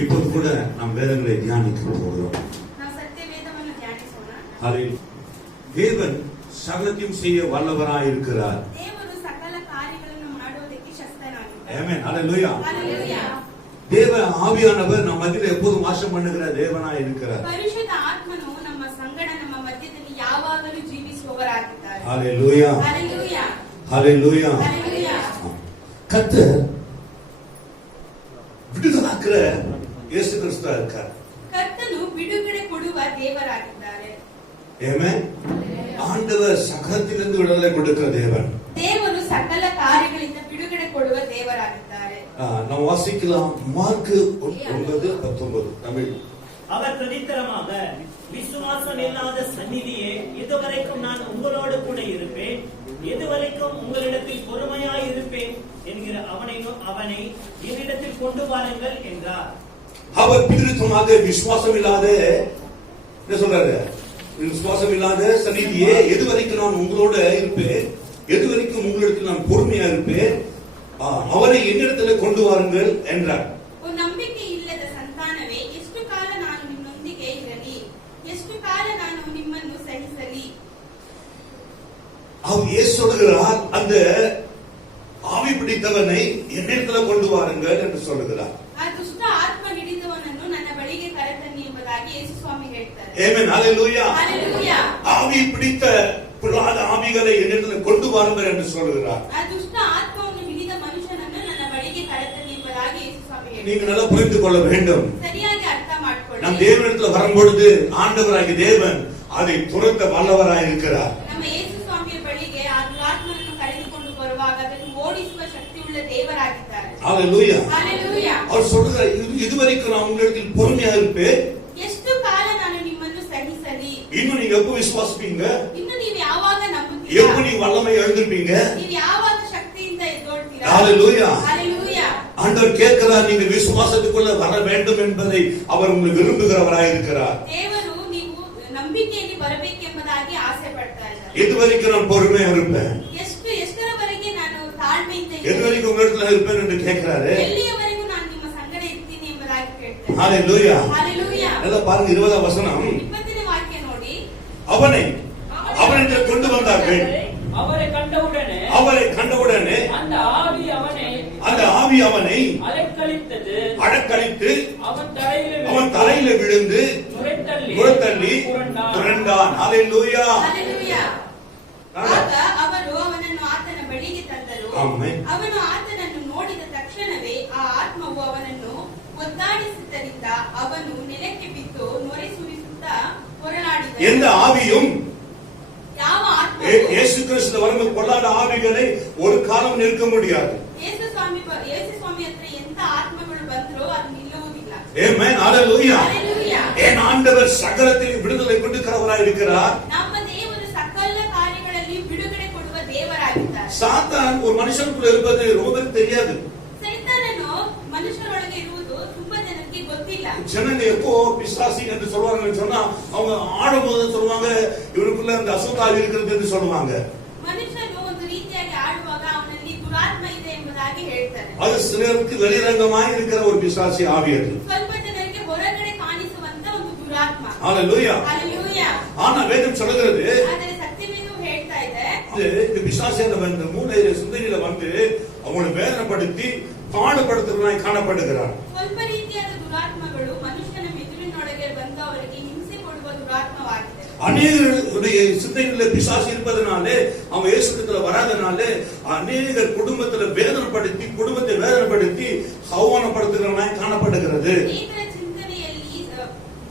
இப்போது கூட நாம் வேதங்களை தியானிக்க போகிறோம். தேவன் சகலத்தையும் செய்ய வல்லவராய் இருக்கிறார். தேவ ஆவியானவர் நம் மத்தியில் எப்போதும் வாசம் பண்ணுகிற தேவனாய் இருக்கிறார். ஹல்லேலூயா ஹல்லேலூயா. கர்த்தர் ಬಿಡುಗಡೆ ಯೇಸು ಕ್ರಿಸ್ತ இருக்கார். ಕರ್ತನು ಬಿಡುಗಡೆ ಕೊಡುವ ದೇವರಾಗಿದ್ದಾರೆ. ಆಮೆನ್. ಆಂಡவர் சகலத்திலிருந்து விடுதலை கொடுக்கிற தேவன். ದೇವರು ಸಕಲ ಕಾರ್ಯಗಳಿಂದ ಬಿಡುಗಡೆ ಕೊಡುವ ದೇವರಾಗಿದ್ದಾರೆ. ನಾವು ವಾಸಿக்கலாம் மார்க் 9:19 தமிழ். அவர் பிரதித்தரமாக, விசுவாசம் இல்லாத சந்நிதியே, இதுவரைக்கும் நான் உங்களோடு கூட இருப்பேன், எதுவரைக்கும் உங்களிடத்தில் பொறுமையாய் இருப்பேன் என்கிற அவனை என்னிடத்தில் கொண்டு வாருங்கள் என்றார். அவர் பிரதித்தரமாக விசுவாசம் இல்லாத என்ன சொல்றாரு? விசுவாசம் இல்லாத சந்நிதியே, எதுவரைக்கும் நான் உங்களோட இருப்பேன், எதுவரைக்கும் உங்களிடத்தில் நான் பொறுமையா இருப்பேன், அவரை என்னிடத்தில் கொண்டு வாருங்கள் என்றார். ನಂಬಿಕೆ ಇಲ್ಲದ ಸಂತಾನವೇ, ಎಷ್ಟು ಕಾಲ ನಾನು ನಿಮ್ಮೊಂದಿಗೆ ಇರಲಿ, ಎಷ್ಟು ಕಾಲ ನಾನು ನಿಮ್ಮನ್ನು ಸಹಿಸಲಿ. அவர் இயேசு சொல்கிறார், அந்த ஆவி பிடித்தவனை என்னிடத்தில் கொண்டு வாருங்கள் என்று சொல்கிறார். ಆ ದುಷ್ಟ ಆತ್ಮ ಹಿಡಿದವನನ್ನು ನನ್ನ ಬಳಿಗೆ ಕರೆತನ್ನಿ ಎಂಬುದಾಗಿ ಯೇಸು ಸ್ವಾಮಿ ಹೇಳ್ತಾರೆ. ಆಮೆನ್. Hallelujah hallelujah. ஆவி பிடித்த பொல்லாத ஆவிகளை என்னிடத்தில் கொண்டு வாருங்கள் என்று சொல்கிறார். ಆ ದುಷ್ಟ ಆತ್ಮವನ್ನು ಹಿಡಿದ ಮನುಷ್ಯನನ್ನು ನನ್ನ ಬಳಿಗೆ ಕರೆತನ್ನಿ ಎಂಬುದಾಗಿ ಯೇಸು ಸ್ವಾಮಿ ಹೇಳ್ತಾರೆ. நீங்க நல்லா புரிந்து கொள்ள வேண்டும். சரியாக ಅರ್ಥ ಮಾಡಿಕೊಳ್ಳಿ. நம் தேவனிடத்தில் வரும்பொழுது ஆண்டவராகிய தேவன் அதை துரத்த வல்லவராய் இருக்கிறார். ನಮ್ಮ ಯೇಸು ಸ್ವಾಮಿಯ ಬಳಿಗೆ ಆ ದುರಾತ್ಮನನ್ನು ಕರೆದುಕೊಂಡು ಬರುವಾಗ ಅದನ್ನು ಓಡಿಸುವ ಶಕ್ತಿಯುಳ್ಳ ದೇವರಾಗಿದ್ದಾರೆ. ஹல்லேலூயா ஹல்லேலூயா. அவர் சொல்றார், இதுவரைக்கும் நான் உங்களிடத்தில் பொறுமையா இருப்பேன், ಎಷ್ಟು ಕಾಲ ನಾನು ನಿಮ್ಮನ್ನು ಸಹಿಸಲಿ. இன்னும் நீங்க எப்ப விசுவாசிப்பீங்க, ಇನ್ನು ನೀವು ಯಾವಾಗ ನಂಬುತ್ತೀರಾ, எப்ப நீ வல்லமை எழுந்திருப்பீங்க, ನೀವು ಯಾವಾಗ ಶಕ್ತಿಯಿಂದ ಎದ್ದೇಳ್ತೀರಾ. ஹல்லேலூயா ஹல்லேலூயா. ஆண்டவர் கேட்கிறார், நீங்க விசுவாசத்துக்குள்ள வர வேண்டும் என்பதை அவர் உங்களுக்கு விரும்புகிறவராய் இருக்கிறார். ದೇವರು ನೀವು ನಂಬಿಕೆಯಲ್ಲಿ ಬರಬೇಕೆಂಬುದಾಗಿ ಆಸೆ ಪಡ್ತಾ ಇದ್ದಾರೆ. இதுவரைக்கும் நான் பொறுமையா இருப்பேன், ಎಷ್ಟರವರೆಗೆ ನಾನು ತಾಳ್ಮೆಯಿಂದ எதுவரைக்கும் உங்களிடத்துல இருப்பேன் என்று கேட்கிறாரு. ಎಲ್ಲಿಯವರೆಗೂ ನಾನು ನಿಮ್ಮ ಸಂಗಡ ಇರ್ತೀನಿ ಎಂಬುದಾಗಿ ಕೇಳ್ತಾರೆ. ஹல்லேலூயா. ஹல்லேலೂயா. நல்லா பாருங்க 20ஆம் வசனம். 20ನೇ ವಾಕ್ಯ ನೋಡಿ. அவனை கொண்டு வந்தார்கள். அவரை கண்டவுடனே அந்த ஆவி அவனை அடக்களித்து அவன் தலையில விழுந்து முரத்தள்ளி புரண்டான். ஹல்லேலூயா. ஹல்லேலூயா. ಆಗ ಅವರು ಅವನನ್ನು ಆತನ ಬಳಿಗೆ ತಂದರು. ಅವನು ಆತನನ್ನು ನೋಡಿದ ತಕ್ಷಣವೇ ಆ ಆತ್ಮವು ಅವನನ್ನು ಒದ್ದಾಡಿಸಿದ್ದರಿಂದ ಅವನು ನೆಲಕ್ಕೆ ಬಿದ್ದು ನೊರೆ ಸುರಿಸುತ್ತಾ ಹೊರಳಾಡಿದನು. எந்த ஆவியும் ಯಾವ ಆತ್ಮ இயேசு கிறிஸ்து வரும் பொல்லாத ஆவிகளை ஒரு காலம் நிற்க முடியாது. ಯೇಸು ಸ್ವಾಮಿ ಹತ್ರ ಎಂತ ಆತ್ಮಗಳು ಬಂದರೂ ಅದು ನಿಲ್ಲುವುದಿಲ್ಲ. ஆமென். ஹல்லேலூயா. ஹல்லேலூயா. ஏன் ஆண்டவர் சகலத்தில் விடுதலை கொடுக்கிறவராய் இருக்கிறார். ನಮ್ಮ ದೇವರು ಸಕಲ ಕಾರ್ಯಗಳಲ್ಲಿ ಬಿಡುಗಡೆ ಕೊಡುವ ದೇವರಾಗಿದ್ದಾರೆ. சாத்தான் ஒரு மனுஷனுக்குள்ள இருப்பது ரொம்ப தெரியாது. ಸೈತಾನನು ಮನುಷ್ಯರೊಳಗೆ ಇರುವುದು ತುಂಬಾ ಜನರಿಗೆ ಗೊತ್ತಿಲ್ಲ. ஜனங்க எப்போ பிசாசி என்று சொல்வாங்கன்னு சொன்னா, அவங்க ஆடும்போது சொல்லுவாங்க, இவருக்குள்ள அந்த அசுத்தாவி இருக்கிறது என்று சொல்லுவாங்க. ಮನುಷ್ಯನು ಒಂದು ರೀತಿಯಾಗಿ ಆಡುವಾಗ ಅವನಲ್ಲಿ ದುರಾತ್ಮ ಇದೆ ಎಂಬುದಾಗಿ ಹೇಳ್ತಾರೆ. அது சிலருக்கு வெளிரங்கமாய் இருக்கிற ஒரு பிசாசி ஆவி அது. ಸ್ವಲ್ಪ ಜನರಿಗೆ ಹೊರಗಡೆ ಕಾಣಿಸುವಂತ ಒಂದು ದುರಾತ್ಮ. ஹல்லேலூயா. ஹல்லேலூயா. ஆனா வேதம் சொல்கிறது, ಆದರೆ ಸತ್ಯವೇದವು ಹೇಳ್ತಾ ಇದೆ, இந்த பிசாசியான வந்து மூளையில சிந்தனையில வந்து அவங்களை வேதனைப்படுத்தி பாடுபடுத்துறவனாய் காணப்படுகிறார். ಸ್ವಲ್ಪ ರೀತಿಯಾದ ದುರಾತ್ಮಗಳು ಮನುಷ್ಯನ ಮೆದುಳಿನೊಳಗೆ ಬಂದು ಅವರಿಗೆ ಹಿಂಸೆ ಕೊಡುವ ದುರಾತ್ಮವಾಗಿದೆ. அநேகருடைய சிந்தையில பிசாசு இருப்பதனாலே, அவங்க இயேசுவிடத்துல வராதனாலே அநேகர் குடும்பத்துல குடும்பத்தை வேதனைப்படுத்தி அவமானப்படுத்துகிறவனாய் காணப்படுகிறது. ಅನೇಕರ ಚಿಂತನೆಯಲ್ಲಿ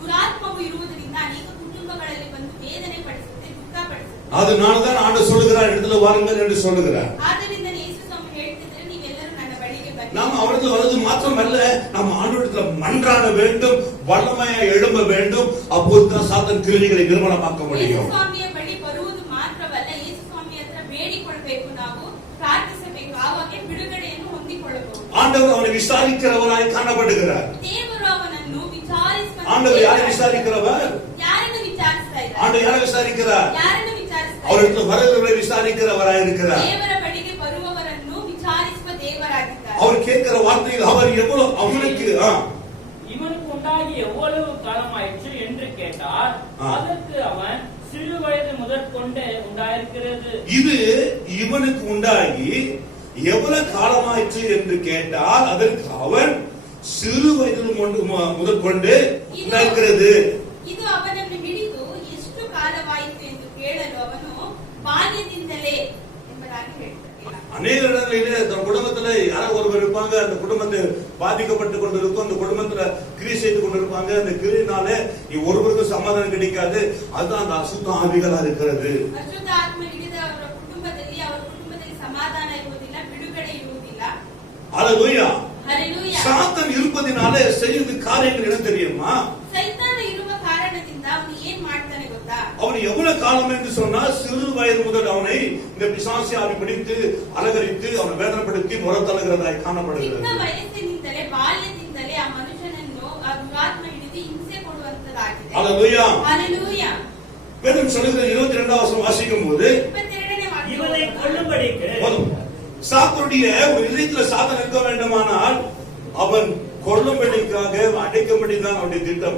ದುರಾತ್ಮವು ಇರುವುದರಿಂದ ಅನೇಕ ಕುಟುಂಬಗಳಲ್ಲಿ ಬಂದು ವೇದನೆ ಪಡಿಸುತ್ತೆ, ದುಃಖ ಪಡಿಸುತ್ತೆ. அதனாலதான் ஆண்டவர் சொல்லுகிறார், இடத்துல வாருங்கள் என்று சொல்லுகிறார். ಆದ್ದರಿಂದ ಯೇಸು ಸ್ವಾಮಿ ಹೇಳ್ತಿದ್ದಾರೆ, ನೀವೆಲ್ಲರೂ ನನ್ನ ಬಳಿಗೆ ಬನ್ನಿ. நாம் அவரிடத்தில் வருவது மாத்திரமல்ல, நம்ம ஆண்டவரிடத்தில் மன்றாட வேண்டும், வல்லமையை எழும்ப வேண்டும். அப்போதுதான் சாத்தான் கிரியைகளை நிர்மூலமாக்க முடியும். ಯೇಸು ಸ್ವಾಮಿಯ ಬಳಿ ಬರುವುದು ಮಾತ್ರವಲ್ಲ, ಯೇಸು ಸ್ವಾಮಿ ಹತ್ರ ಬೇಡಿಕೊಳ್ಳಬೇಕು, ನಾವು ಪ್ರಾರ್ಥಿಸಬೇಕು, ಆವಾಗ ಬಿಡುಗಡೆಯನ್ನು ಹೊಂದಿಕೊಳ್ಳಬಹುದು. ஆண்டவர் அவனை விசாரிக்கிறவராய் காணப்படுகிறார். ದೇವರು ಅವನನ್ನು ವಿಚಾರಿಸುವ. ஆண்டவர் யாரை விசாரிக்கிறவர்? ಯಾರನ್ನು ವಿಚಾರಿಸ್ತಾ ಇದ್ದಾರೆ? ஆண்டவர் யாரை விசாரிக்கிறார்? ಯಾರನ್ನು ವಿಚಾರಿಸ್ತಾ அவரிடத்தில் வருகிறவரை விசாரிக்கிறவராய் இருக்கிறார். ದೇವರ ಬಳಿಗೆ ಬರುವವರನ್ನು ವಿಚಾರಿಸುವ ದೇವರಾಗಿದ್ದಾರೆ. அவர் கேட்கிற வார்த்தைகள் அவர் எவ்வளவு அவனுக்கு உண்டாகி எவ்வளவு காலமாயிற்று என்று கேட்டார். அதற்கு அவன், சிறு வயது முதற்கொண்டு உண்டாயிருக்கிறது. இது இவனுக்கு உண்டாகி எவ்வளவு காலமாயிற்று என்று கேட்டால் அதற்கு அவன் சிறு வயதில் முதற்கொண்டு உண்டாயிருக்கிறது. ಇದು ಅವನನ್ನು ಹಿಡಿದು ಎಷ್ಟು ಕಾಲವಾಯಿತು ಎಂದು ಕೇಳಲು ಅವನು ಬಾಲ್ಯದಿಂದಲೇ ಎಂಬುದಾಗಿ ಹೇಳ್ತಾನೆ. அநேக இடங்களிலே தன் குடும்பத்துல யாரோ ஒருவர் இருப்பாங்க, அந்த குடும்பத்தை பாதிக்கப்பட்டு கொண்டிருக்கும், அந்த குடும்பத்துல கிரி செய்து கொண்டிருப்பாங்க. அந்த கிரினாலே ஒருவருக்கும் சமாதானம் கிடைக்காது. அதுதான் அந்த அசுத்த ஆவிகளா இருக்கிறது. ಅಶುದ್ಧ ಆತ್ಮ ಹಿಡಿದ ಅವರ ಕುಟುಂಬದಲ್ಲಿ ಸಮಾಧಾನ ಇರುವುದಿಲ್ಲ, ಬಿಡುಗಡೆ ಇರುವುದಿಲ್ಲ. ஹல்லேலூயா. ஹல்லேலூயா. சாத்தான் இருப்பதினாலே செய்யும் காரியங்கள் என்ன தெரியுமா? ಸೈತಾನ ಇರುವ ಕಾರಣದಿಂದ ಅವನು ಏನ್ ಮಾಡ್ತಾನೆ ಗೊತ್ತಾ? அவன் எவ்வளவு காலம் என்று சொன்னால் சிறு வயது முதல் அவனை இந்த பிசாசு ஆவி பிடித்து அலங்கரித்து அவனை வேதனைப்படுத்தி முறத்தழுகிறதாய் காணப்படுகிறது. ಚಿಕ್ಕ ವಯಸ್ಸಿನಿಂದಲೇ ಬಾಲ್ಯದಿಂದಲೇ ಆ ಮನುಷ್ಯನನ್ನು ಆ ದುರಾತ್ಮ ಹಿಡಿದು ಹಿಂಸೆ ಕೊಡುವಂತದಾಗಿದೆ. ஹல்லேலூயா. ஹல்லேலೂயா. வேதம் சொல்லுகிற 22வது வசனம் வாசிக்கும் போது 22ನೇ ವಾಕ್ಯ இவனை கொல்லும்படிக்கு சாத்தனுடைய ஒரு இதயத்தில் சாத்தன் இருக்க வேண்டுமானால் அவன் கொல்லும்படிக்காக அடைக்கும்படிதான் அவனுடைய திட்டம்.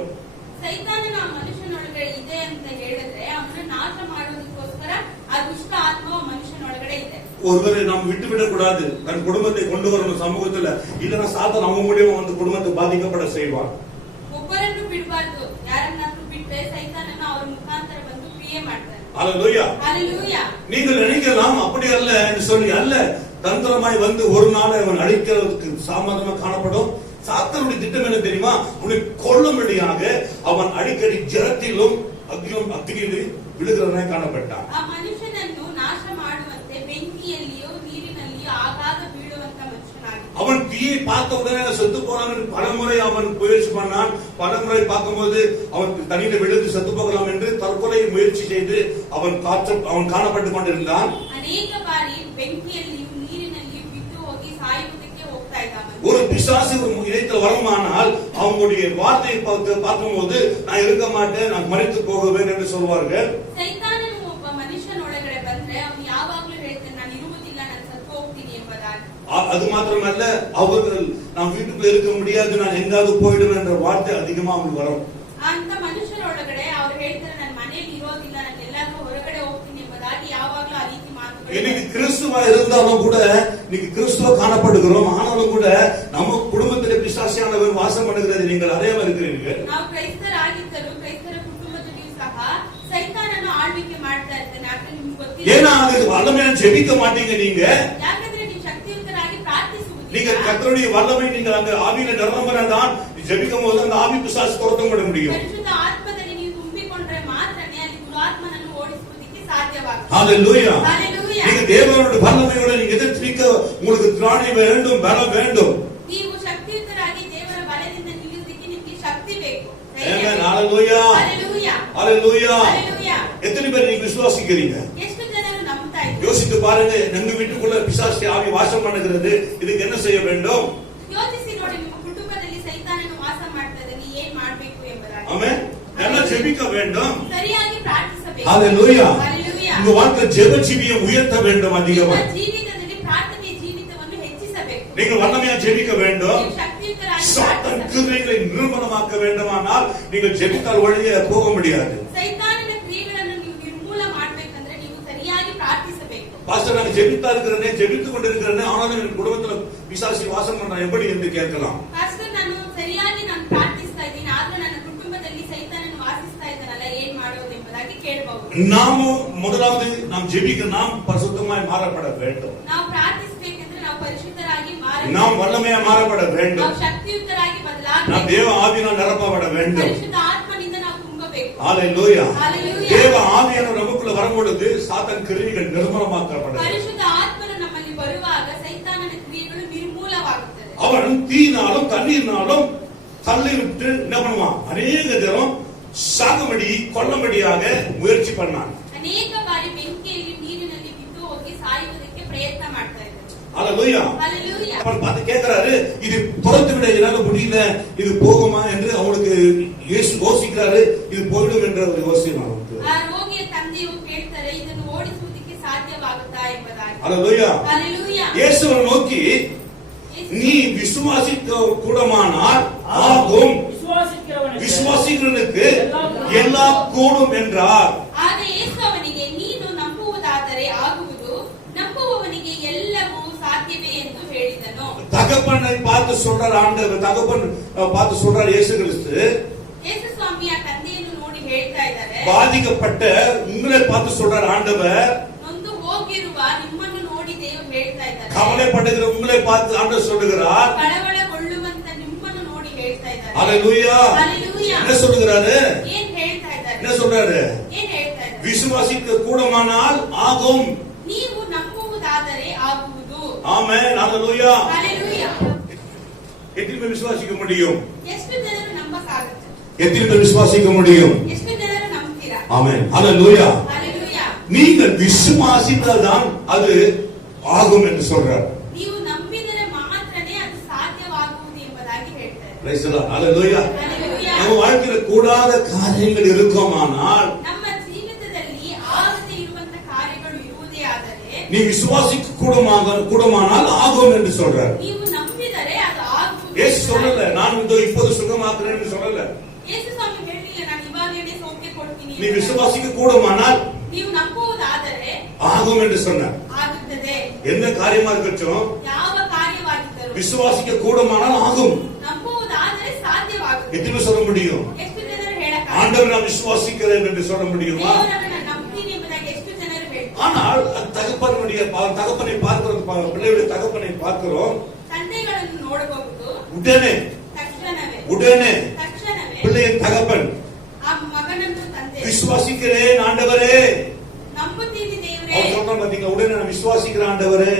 ಸೈತಾನನ ಆ ಮನುಷ್ಯನೊಳಗಡೆ ಇದೆ ಅಂತ ಹೇಳಿದ್ರೆ ಅವನು ನಾಶ ಮಾಡೋದಕ್ಕೋಸ್ಕರ ಆ ದುಷ್ಟ ಆತ್ಮ ಮನುಷ್ಯನೊಳಗಡೆ ಇದೆ. ஒருவரை நாம் விட்டுவிடக் கூடாது. தன் குடும்பத்தை கொண்டு வரணும் சமூகத்துல. இல்லைன்னா சாத்தன் அவங்க மூலியமா வந்து குடும்பத்தை பாதிக்கப்பட செய்வான். ಒಬ್ಬರನ್ನು ಬಿಡಬಾರ್ದು. ಯಾರನ್ನಾದ್ರೂ ಬಿಟ್ಟರೆ ಸೈತಾನನ ಅವರ ಮುಖಾಂತರ ಬಂದು ಕ್ರಿಯೆ ಮಾಡ್ತಾನೆ. ஹல்லேலூயா. ஹல்லேலூயா. நீங்கள் நினைக்கலாம் அப்படி அல்ல என்று சொல்லி அல்ல. தந்திரமாய் வந்து ஒரு நாள் அவன் அழிக்கிறதுக்கு சாமர்த்தியமா காணப்படும். சாத்தனுடைய திட்டம் என்ன தெரியுமா? உன்னை கொல்லும்படியாக அவன் அடிக்கடி ஜலத்திலும் அக்னியிலும் விழுகிறவனாய் காணப்பட்டான். ಆ ಮನುಷ್ಯನನ್ನು ನಾಶ ಮಾಡುವಂತೆ ಬೆಂಕಿಯಲ್ಲಿಯೋ ನೀರಿನಲ್ಲಿಯೋ ಆಗಾಗ ಬೀಳುವಂತ ಮನುಷ್ಯನಾಗಿದ್ದ. அவன் தீயை பார்த்த உடனே செத்து போறான். பலமுறை அவன் முயற்சி பண்ணான். பலமுறை பார்க்கும்போது அவன் தனியில விழுந்து செத்து போகலாம் என்று தற்கொலை முயற்சி செய்து அவன் காணப்பட்டுக் கொண்டிருந்தான். ಅನೇಕ ಬಾರಿ ಬೆಂಕಿಯಲ್ಲಿಯೂ ನೀರಿನಲ್ಲಿಯೂ ಬಿದ್ದು ಹೋಗಿ ಸಾಯುವುದಕ್ಕೆ ಹೋಗ್ತಾ ಇದ್ದ. ஒரு பிசாசு இதயத்தில் வருமானால் அவங்களுடைய வார்த்தையை பார்க்கும்போது நான் இருக்க மாட்டேன், நான் மரித்து போகுவேன் என்று சொல்வார்கள். ಸೈತಾನನು ಒಬ್ಬ ಮನುಷ್ಯನೊಳಗಡೆ ಬಂದ್ರೆ ಅವನು ಯಾವಾಗ್ಲೂ ಹೇಳ್ತಾನೆ, ನಾನು ಇರುವುದಿಲ್ಲ, ನಾನು ಸತ್ತು ಹೋಗ್ತೀನಿ ಎಂಬುದಾಗಿ. அது மாத்திரமல்ல, அவர்கள் நாம் வீட்டுக்குள்ள இருக்க முடியாது, நான் எங்காவது போயிடுவேன் என்ற வார்த்தை அதிகமா அவங்களுக்கு வரும். ಅಂತ ಮನುಷ್ಯರೊಳಗಡೆ ಅವ್ರು ಹೇಳ್ತಾರೆ, ನಾನು ಮನೆಯಲ್ಲಿ ಇರೋದಿಲ್ಲ, ನಾನು ಎಲ್ಲಾದ್ರೂ ಹೊರಗಡೆ ಹೋಗ್ತೀನಿ ಎಂಬುದಾಗಿ ಯಾವಾಗ್ಲೂ ಆ ರೀತಿ ಮಾತುಗಳು. இன்னைக்கு கிறிஸ்துவா இருந்தாலும் கூட, இன்னைக்கு கிறிஸ்துவ காணப்படுகிறோம். ஆனாலும் கூட நம்ம குடும்பத்திலே பிசாசியானவர் வாசம் பண்ணுகிறது நீங்கள் அறியாம இருக்கிறீர்கள். ನಾವು ಕ್ರೈಸ್ತರಾಗಿದ್ದರೂ ಕ್ರೈಸ್ತರ ಕುಟುಂಬದಲ್ಲಿಯೂ ಸಹ ಸೈತಾನನು ಆಳ್ವಿಕೆ ಮಾಡ್ತಾ ಇರ್ತಾನೆ. ಆದ್ರೆ ನಿಮ್ಗೆ ಗೊತ್ತಿಲ್ಲ. ஏன்னா அது வல்லமையா ஜெபிக்க மாட்டீங்க நீங்க. ಯಾಕಂದ್ರೆ ನೀವು ಶಕ್ತಿಯುತರಾಗಿ ಪ್ರಾರ್ಥಿಸುವುದಿಲ್ಲ. நீங்க கர்த்தருடைய வல்லமை நீங்கள் அந்த ஆவியில நிரம்பறதான் ஜெபிக்கும் போது அந்த ஆவி பிசாசு துரத்தப்பட முடியும். ಪರಿಶುದ್ಧ ಆತ್ಮದಲ್ಲಿ ನೀವು ತುಂಬಿಕೊಂಡ್ರೆ ಮಾತ್ರನೇ ಅಲ್ಲಿ ದುರಾತ್ಮನನ್ನು ಓಡಿಸುವುದಕ್ಕೆ ಸಾಧ್ಯವಾಗುತ್ತೆ. ஹல்லேலூயா. ஹல்லேலூயா. நீங்க தேவனுடைய வல்லமையோட நீங்க எதிர்த்து உங்களுக்கு திராணி வேண்டும், பலம் வேண்டும். ನೀವು ಶಕ್ತಿಯುತರಾಗಿ ದೇವರ ಬಲದಿಂದ ನಿಲ್ಲುವುದಕ್ಕೆ ನಿಮಗೆ ಶಕ್ತಿ ಬೇಕು. ஆமென். ஹல்லேலூயா. ஹல்லேலூயா. ஹல்லேலூயா. ஹல்லேலூயா. எத்தனை பேர் நீங்க விசுவாசிக்கிறீங்க? ಎಷ್ಟು ಜನರು ನಂಬ್ತಾ ಇದ್ದಾರೆ? யோசித்து பாருங்க. நம்ம வீட்டுக்குள்ள பிசாசு ஆவி வாசம் பண்ணுகிறது. இதுக்கு என்ன செய்ய வேண்டும்? ಯೋಚಿಸಿ ನೋಡಿ, ನಿಮ್ಮ ಕುಟುಂಬದಲ್ಲಿ ಸೈತಾನನು ವಾಸ ಮಾಡ್ತಾ ಇದ್ದಾನೆ, ಏನ್ ಮಾಡ್ಬೇಕು ಎಂಬುದಾಗಿ. ஆமென். நல்லா ஜெபிக்க வேண்டும். ಸರಿಯಾಗಿ ಪ್ರಾರ್ಥಿಸಬೇಕು. ஹல்லேலூயா. ஹல்லேலூயா. உங்க வாழ்க்கை ஜெப ஜீவியம் உயர்த்த வேண்டும் அதிகமா. ನಿಮ್ಮ ಜೀವಿತದಲ್ಲಿ ಪ್ರಾರ್ಥನೆ ಜೀವಿತವನ್ನು ಹೆಚ್ಚಿಸಬೇಕು. நீங்கள் வல்லமையா ஜெபிக்க வேண்டும். ನೀವು ಶಕ್ತಿಯುತರಾಗಿ சாத்தான் ಪ್ರಾರ್ಥಿಸಬೇಕು. கிரியைகளை நிர்மூலமாக்க வேண்டுமானால் நீங்கள் ஜெபித்தால் வழியே போக முடியாது. ಸೈತಾನನ ಕ್ರಿಯೆಗಳನ್ನು ನೀವು ನಿರ್ಮೂಲ ಮಾಡಬೇಕಂದ್ರೆ ನೀವು ಸರಿಯಾಗಿ ಪ್ರಾರ್ಥಿಸಬೇಕು. பாஸ்டர் நான் ஜெபித்தா இருக்கிறேனே, ஜெபித்துக் கொண்டிருக்கிறேனே, ஆனாலும் என் குடும்பத்துல பிசாசு வாசம் பண்றான் எப்படி என்று கேட்கலாம். ಪಾಸ್ಟರ್, ನಾನು ಸರಿಯಾಗಿ ಪ್ರಾರ್ಥಿಸ್ತಾ ಇದ್ದೀನಿ, ಆದ್ರೆ ನನ್ನ ಕುಟುಂಬದಲ್ಲಿ ಸೈತಾನನು ವಾಸಿಸ್ತಾ ಇದ್ದಾನಲ್ಲ, ಏನ್ ಮಾಡೋದು ಎಂಬುದಾಗಿ ಕೇಳಬಹುದು. நாமும் முதலாவது நாம் ஜெபிக்க, நாம் பரிசுத்தமாய் மாறப்பட வேண்டும். ನಾವು ಪ್ರಾರ್ಥಿಸಬೇಕಂದ್ರೆ ನಾವು ಪರಿಶುದ್ಧರಾಗಿ நாம் வல்லமையா மாறப்பட வேண்டும். ನಾವು ಶಕ್ತಿಯುತರಾಗಿ நாம் ಬದಲಾಗಬೇಕು. தேவ ஆவியினால் நிரப்பப்பட வேண்டும். ಪರಿಶುದ್ಧ ಆತ್ಮನಿಂದ ನಾವು ತುಂಬಬೇಕು. ஹல்லேலூயா. ஹல்லேலூயா. தேவ ஆவியானவர் நமக்குள்ள வரும்பொழுது சாத்தான் கிரியைகள் நிர்மூலமாக்கப்படும். ಪರಿಶುದ್ಧ ಆತ್ಮನು ನಮ್ಮಲ್ಲಿ ಬರುವಾಗ ಸೈತಾನನ ಕ್ರಿಯೆಗಳು ನಿರ್ಮೂಲವಾಗುತ್ತದೆ. அவன் தீனாலும் தண்ணீர்னாலும் தள்ளி விட்டு என்ன பண்ணுவான்? அநேக தரம் சாகும்படி கொல்லும்படியாக முயற்சி பண்ணான். ಅನೇಕ ಬಾರಿ ಬೆಂಕಿಯಲ್ಲಿ ನೀರಿನಲ್ಲಿ ಬಿದ್ದು ಹೋಗಿ ಸಾಯುವುದಕ್ಕೆ ಪ್ರಯತ್ನ ಮಾಡ್ತಾ ಇದ್ದಾರೆ. ஹல்லேலூயா. ஹல்லேலூயா. அவர் பார்த்து கேட்கிறாரு, இது துரத்து விட என்னால முடியல, இது போகுமா என்று அவனுக்கு இயேசு யோசிக்கிறாரு. இது போயிடும் என்ற ஒரு யோசனை அவனுக்கு. ಆ ರೋಗಿಯ ತಂದೆಯು ಕೇಳ್ತಾರೆ, ಇದನ್ನು ಓಡಿಸುವುದಕ್ಕೆ ಸಾಧ್ಯವಾಗುತ್ತಾ ಎಂಬುದಾಗಿ. ஹல்லேலூயா. ஹல்லேலூயா. இயேசுவை நோக்கி நீ விசுவாசிக்க கூடமானால் ஆகும். விசுவாசிக்கிறவனுக்கு எல்லாம் கூடும் என்றார். ಆಗ ಯೇಸು ಅವನಿಗೆ, ನೀನು ನಂಬುವುದಾದರೆ ಆಗುವುದು, ನಂಬುವವನಿಗೆ ಎಲ್ಲವೂ ಸಾಧ್ಯವೇ ಎಂದು ಹೇಳಿದನು. தகப்பனை பார்த்து சொல்றார் ஆண்டவர், தகப்பன் பார்த்து சொல்றார் இயேசு கிறிஸ்து. ಯೇಸು ಸ್ವಾಮಿ ಆ ತಂದೆಯನ್ನು ನೋಡಿ ಹೇಳ್ತಾ ಇದ್ದಾರೆ, பாதிக்கப்பட்ட உங்களை பார்த்து சொல்றார் ஆண்டவர். ನೊಂದು ಹೋಗಿರುವ ನಿಮ್ಮನ್ನು ನೋಡಿ ದೇವರು ಹೇಳ್ತಾ ಇದ್ದಾರೆ. கவலைப்படுகிற உங்களை பார்த்து ஆண்டவர் சொல்லுகிறார். ಕಳವಳಗೊಳ್ಳುವಂತ ನಿಮ್ಮನ್ನು ನೋಡಿ ಹೇಳ್ತಾ ಇದ್ದಾರೆ. ஹalleluya. ஹalleluya. என்ன சொல்லுகிறாரு? ಏನ್ ಹೇಳ್ತಾ ಇದ್ದಾರೆ? என்ன சொல்றாரு? ಏನ್ ಹೇಳ್ತಾ ಇದ್ದಾರೆ? விசுவாசிக்க கூடுமானால் ஆகும். ನೀವು ನಂಬುವುದಾದರೆ ಆಗುವುದು. ஆமென். ஹalleluya. ஹalleluya. எத்தனை பேர் விசுவாசிக்க முடியும்? ಎಷ್ಟು ಜನರು ನಂಬಕ್ಕಾಗುತ್ತೆ? எத்தனை பேர் விசுவாசிக்க முடியும்? ಎಷ್ಟು ಜನರು ನಂಬ್ತೀರಾ? ஆமென். ஹalleluya. ஹalleluya. நீங்கள் விசுவாசித்தால்தான் அது ஆகும் என்று சொல்றார். ನೀವು ನಂಬಿದರೆ ಮಾತ್ರನೇ ಅದು ಸಾಧ್ಯವಾಗುವುದು ಎಂಬುದಾಗಿ ಹೇಳ್ತಾರೆ. Praise the lord. Hallelujah. Hallelujah. நம்ம வாழ்க்கையில கூடாத காரியங்கள் இருக்குமானால், ನಮ್ಮ ಜೀವಿತದಲ್ಲಿ ಆಗದೇ ಇರುವಂತ ಕಾರ್ಯಗಳು ಇರುವುದೇ ಆದರೆ, நீ விசுவாசிக்க கூடுமானால் ஆகும் என்று சொல்றார். ನೀವು ನಂಬಿದರೆ ಅದು ಆಗುವುದು. இயேசு சொல்லல நான் இப்போது சுகமாக்குறேன் என்று சொல்லல. ಯೇಸು ಸ್ವಾಮಿ ಹೇಳಿಲ್ಲ, ನಾನು ಇವಾಗಲೇ ಸೌಖ್ಯ ಕೊಡ್ತೀನಿ. நீ விசுவாசிக்க கூடுமானால் ನೀವು ನಂಬುವುದಾದರೆ ஆகும் என்று சொன்னார். ಆಗುತ್ತದೆ. எந்த காரியமா இருக்கட்டும், ಯಾವ ಕಾರ್ಯವಾಗಿದ್ದರೂ விசுவாசிக்க கூடுமானால் ஆகும். ನಂಬುವುದಾದರೆ ಸಾಧ್ಯವಾಗುತ್ತದೆ. எத்தனை சொல்ல முடியும்? ಎಷ್ಟು ಜನರು ಹೇಳಕ್ಕಾಗುತ್ತೆ? ஆண்டவர் நான் விசுவாசிக்கிறேன் என்று சொல்ல முடியுமா? ದೇವರನ್ನ ನಂಬ್ತೀನಿ ಎಂಬುದಾಗಿ ಎಷ್ಟು ಜನರು ಹೇಳ್ತಾರೆ? ஆனால் தகப்பனை பார்க்கிறோம், பிள்ளையுடைய தகப்பனை பார்க்கிறோம். ತಂದೆಗಳನ್ನು ನೋಡಬಹುದು. உடனே ತಕ್ಷಣವೇ பிள்ளையின் தகப்பன் ಆ ಮಗನನ್ನು ತಂದೆ விசுவாசிக்கிறேன் ஆண்டவரே, ನಂಬುತ್ತೀನಿ ದೇವರೇ, அவர் சொல்றான் பாத்தீங்களா, உடனே நான் விசுவாசிக்கிறேன் ஆண்டவரே.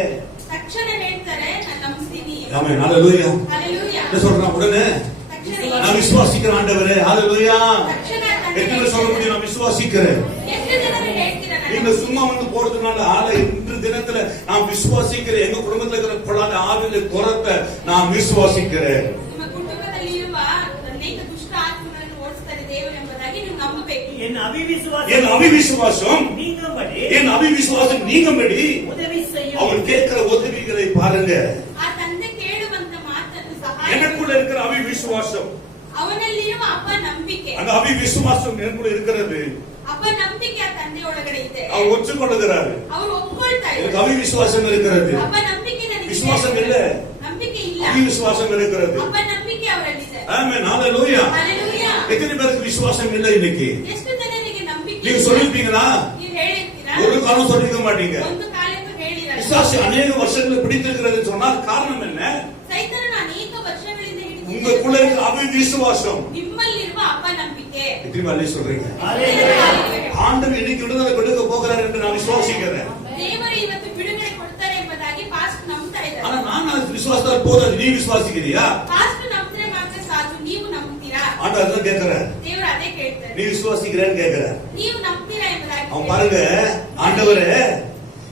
ತಕ್ಷಣ ಹೇಳ್ತಾರೆ ನಾನು ನಂಬ್ತೀನಿ. ஆமென். ஹalleluya. ஹalleluya. என்ன சொல்றான்? உடனே ತಕ್ಷಣ நான் விசுவாசிக்கிறேன் ஆண்டவரே. ஹalleluya. ತಕ್ಷಣ ತಂದೆ எத்தனை சொல்ல முடியும்? நான் விசுவாசிக்கிறேன். ಎಷ್ಟು ಜನರು ಹೇಳ್ತೀರಾ ನಾನು நீங்க சும்மா வந்து போறதுனால ஆளை இன்று தினத்துல நான் விசுவாசிக்கிறேன், எங்க குடும்பத்துல இருக்கிற பொல்லாத ஆவியில துரத்த நான் விசுவாசிக்கிறேன். ನಿಮ್ಮ ಕುಟುಂಬದಲ್ಲಿ ಇರುವ ಅನೇಕ ದುಷ್ಟ ಆತ್ಮಗಳನ್ನು ಓಡಿಸ್ತಾರೆ ದೇವರು ಎಂಬುದಾಗಿ ನೀವು ನಂಬಬೇಕು. என் அவிவிசுவாசம் நீங்கும்படி உதவி செய்யும். அவர் கேட்கிற உதவிகளை பாருங்க. ಆ ತಂದೆ ಕೇಳುವಂತ ಮಾತನ್ನು ಸಹಾಯ எனக்குள்ள இருக்கிற அவிவிசுவாசம், ಅವನಲ್ಲಿರುವ ಅಪನಂಬಿಕೆ, அந்த அவிவிசுவாசம் எனக்குள்ள இருக்கிறது. ಅಪನಂಬಿಕೆ ಆ ತಂದೆ ಒಳಗಡೆ ಇದೆ. அவர் ஒற்றுக்கொள்ளுகிறாரு. ಅವರು ಒಪ್ಕೊಳ್ತಾ எனக்கு ಇದ್ದಾರೆ. அவிவிசுவாசம் இருக்கிறது. ಅಪನಂಬಿಕೆ ನನಗೆ விசுவாசம் இல்ல, ನಂಬಿಕೆ ಇಲ್ಲ. அவிவிசுவாசம் இருக்கிறது. ಅಪನಂಬಿಕೆ ಅವರಲ್ಲಿದೆ. ஆமென். ஹalleluya. ಹalleluya. எத்தனை பேருக்கு விசுவாசம் இல்லை இன்னைக்கு? ಎಷ್ಟು ಜನರಿಗೆ ನಂಬಿಕೆ நீங்க ಇಲ್ಲ? சொல்லிருப்பீங்களா? ನೀವು ಹೇಳಿರ್ತೀರಾ? ஒரு காலம் சொல்லிருக்க மாட்டீங்க. ಒಂದು ಕಾಲಕ್ಕೂ ಹೇಳಿರಲ್ಲ. விசுவாசி அநேக வருஷங்களை பிடித்திருக்கிறது சொன்னால் காரணம் என்ன? ಸೈತಾನನು ಅನೇಕ ವರ್ಷಗಳಿಂದ உங்களுக்குள்ள இருக்கிற அவிவிசுவாசம். ನಿಮ್ಮಲ್ಲಿರುವ ಅಪನಂಬಿಕೆ. எத்தனை பேர் சொல்றீங்க? ಹalleluya. ஆண்டவர் இன்னைக்கு விடுதலை கொடுக்க போகிறார் என்று நான் விசுவாசிக்கிறேன். ದೇವರು ಇವತ್ತು ಬಿಡುಗಡೆ ಕೊಡ್ತಾರೆ ಎಂಬುದಾಗಿ ಪಾಸ್ಟ್ ನಂಬ್ತಾ ஆனா ಇದ್ದಾರೆ. நான் விசுவாசத்தால் போதாது, நீ விசுவாசிக்கிறியா? ಪಾಸ್ಟ್ ನಂಬಿದ್ರೆ ಮಾತ್ರ ಸಾಕು, ನೀವು ನಂಬ್ತೀರಾ? ஆண்டவர் தான் கேட்கிறேன், ದೇವರು ಅದೇ ಕೇಳ್ತಾರೆ. நீ விசுவாசிக்கிறேன்னு கேட்கிறேன். ನೀವು ನಂಬ್ತೀರಾ ಎಂಬುದಾಗಿ அவன் பாருங்க, ஆண்டவரே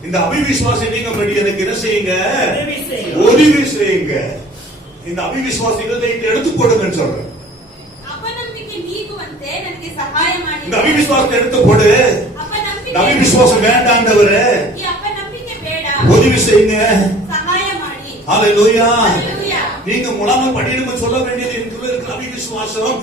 இந்த அவிவிசுவாசம் நீங்க எனக்கு என்ன செய்யுங்க? உதவி செய்யுங்க. இந்த அவிவிசுவாசிகளை எடுத்து போடுங்கன்னு சொல்றேன். ಅಪನಂಬಿಕೆ ನೀಗುವಂತೆ ನನಗೆ ಸಹಾಯ ಮಾಡಿ. இந்த அவிவிசுவாசத்தை எடுத்து போடு. ಅಪನಂಬಿಕೆ, அவிவிசுவாசம் வேண்டாண்டவரே, ಈ ಅಪನಂಬಿಕೆ ಬೇಡ, உதவி செய்யுங்க. ಸಹಾಯ ಮಾಡಿ. ஹalleluya. ಹalleluya. நீங்க முழாமல் படிடுங்க சொல்ல வேண்டியது எனக்குள்ள இருக்கிற அவிவிசுவாசம்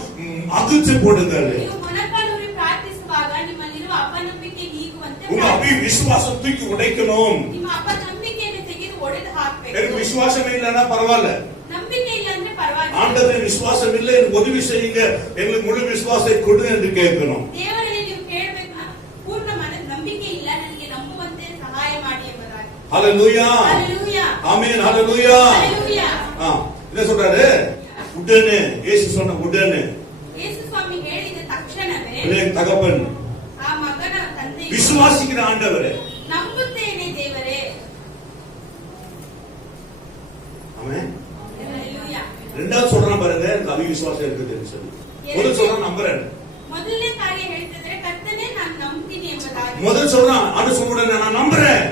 அகற்றி போடுங்கள். ನೀವು ಮೊಣಕಾಲೂರಿ ಪ್ರಾರ್ಥಿಸುವಾಗ ನಿಮ್ಮಲ್ಲಿರುವ ಅಪನಂಬಿಕೆ ನೀಗುವಂತೆ உங்க ಮಾಡಿ. அவிவிசுவாசம் தூக்கி உடைக்கணும். ನಿಮ್ಮ ಅಪನಂಬಿಕೆಯನ್ನು ತೆಗೆದು ಒಡೆದು எனக்கு ಹಾಕಬೇಕು. விசுவாசம் இல்லைன்னா பரவாயில்ல, ನಂಬಿಕೆ ಇಲ್ಲ ಅಂದ್ರೆ ಪರವಾಗಿಲ್ಲ. ஆண்டவரே விசுவாசம் இல்லை, எனக்கு உதவி செய்யுங்க, எங்களுக்கு முழு விசுவாசத்தை கொடு என்று கேட்கணும். ದೇವರಲ್ಲಿ ನೀವು ಕೇಳಬೇಕು, ಪೂರ್ಣ ನಂಬಿಕೆ ಇಲ್ಲ, ನನಗೆ ನಂಬುವಂತೆ ಸಹಾಯ ಮಾಡಿ ಎಂಬುದಾಗಿ. ஹalleluya. ಹalleluya. ஆமென். ஹalleluya. ಹalleluya. என்ன சொல்றாரு? உடனே இயேசு சொன்ன உடனே ಯೇಸು ಸ್ವಾಮಿ ಹೇಳಿದ ತಕ್ಷಣವೇ பிள்ளையின் தகப்பன் ಆ ಮಗನ ತಂದೆ விசுவாசிக்கிற ஆண்டவரே, ನಂಬುತ್ತೇನೆ ದೇವರೇ. ஆமென். ಹalleluya. ரெண்டாவது சொல்றான் பாருங்க, எனக்கு அவிவிசுவாசம் இருக்குதுன்னு சொல்லி. முதல் சொல்றான் நம்புறேன். ಮೊದಲನೇ ಕಾರ್ಯ ಹೇಳ್ತಿದ್ರೆ ಕರ್ತನೆ ನಾನು ನಂಬ್ತೀನಿ ಎಂಬುದಾಗಿ. முதல் சொல்றான் ஆண்டு சொன்ன உடனே நான் நம்புறேன்.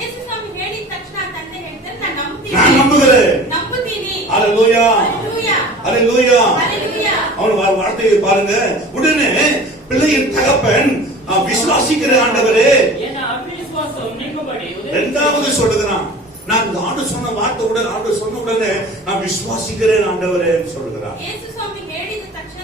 ಯೇಸು ಸ್ವಾಮಿ ಹೇಳಿದ ತಕ್ಷಣ ಆ ತಂದೆ ಹೇಳ್ತಾರೆ ನಾನು ನಂಬ್ತೀನಿ. நான் நம்புகிறேன். ನಂಬುತ್ತೀನಿ. ஹalleluya. ಹalleluya. ஹalleluya. ಹalleluya. அவன் வார்த்தையை பாருங்க, உடனே பிள்ளையின் தகப்பன் விசுவாசிக்கிற ஆண்டவரே. என் அவிவிசுவாசம் நீங்கும்படி இரண்டாவது சொல்லுகிறான், நான் இந்த ஆண்டு சொன்ன வார்த்தை உடனே ஆண்டு சொன்ன உடனே நான் விசுவாசிக்கிறேன் ஆண்டவரே சொல்லுகிறான். ಯೇಸು ಸ್ವಾಮಿ ಹೇಳಿದ ತಕ್ಷಣ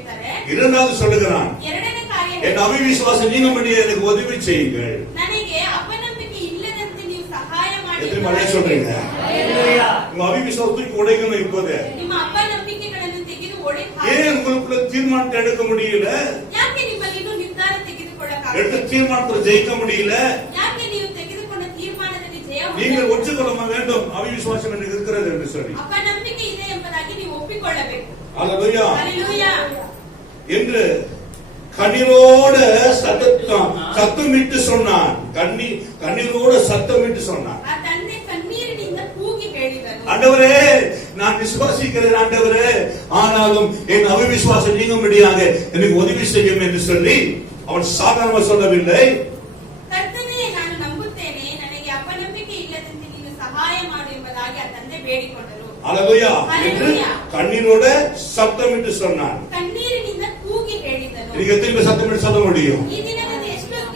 ಹೇಳ್ತಾರೆ. இரண்டாவது சொல்லுகிறான், ಎರಡನೇ ಕಾರ್ಯ, என் அவிசுவாசம் நீங்கும்படி எனக்கு உதவி செய்யுங்கள். ನನಗೆ ಅಪನಂಬಿಕೆ ಇಲ್ಲದಂತೆ ನೀವು ಸಹಾಯ ಮಾಡಿ. எத்தனை மழை சொல்றீங்க? உங்க அவிசுவாசத்துக்கு உடைக்கணும். இப்போதே ನಿಮ್ಮ ಅಪನಂಬಿಕೆಗಳನ್ನು ತೆಗೆದು ಒಡೆದು ஏன் உங்களுக்குள்ள தீர்மானத்தை எடுக்க முடியல? ಯಾಕೆ ನಿಮ್ಮಲ್ಲಿ ಇನ್ನೂ ನಿರ್ಧಾರ ತೆಗೆದುಕೊಳ್ಳಕ್ಕಾಗಲ್ಲ? எடுத்த தீர்மானத்தில் ஜெயிக்க முடியல? ಯಾಕೆ ನೀವು ತೆಗೆದುಕೊಂಡ ತೀರ್ಮಾನದಲ್ಲಿ ಜಯ நீங்கள் ஒற்றுக்கொள்ள வேண்டும், அவிசுவாசம் எனக்கு இருக்கிறது என்று சொல்லி. ಅಪನಂಬಿಕೆ ಇದೆ ಎಂಬುದಾಗಿ ನೀವು ಒಪ್ಪಿಕೊಳ್ಳಬೇಕು. அல்லேலூயா. ஹalleluya. என்று கண்ணீரோட சத்தமிட்டு சொன்னான். கண்ணீரோட சத்தமிட்டு சொன்னான். ಆ ತಂದೆ ಕಣ್ಣೀರಿನಿಂದ ಕೂಗಿ ಹೇಳಿದನು, ஆண்டவரே, நான் விசுவாசிக்கிறேன் ஆண்டவரே, ஆனாலும் என் அவிசுவாசம் நீங்கும்படியாக எனக்கு உதவி செய்யும் என்று சொல்லி அவன் சாதாரணமாக சொல்லவில்லை. ಕರ್ತನೇ, ನಾನು ನಂಬುತ್ತೇನೆ, ನನಗೆ ಅಪನಂಬಿಕೆ ಇಲ್ಲದಂತೆ ನೀನು ಸಹಾಯ ಮಾಡು ಎಂಬುದಾಗಿ ಆ ತಂದೆ ಬೇಡಿಕೊಂಡರು. அல்லேலூயா. என்று கண்ணீரோட சத்தமிட்டு சொன்னான். ಕಣ್ಣೀರಿನಿಂದ ಕೂಗಿ ಹೇಳಿದನು. நீங்க திரும்ப சத்தமிட்டு சொல்ல முடியும்? ಈ ದಿನದಲ್ಲಿ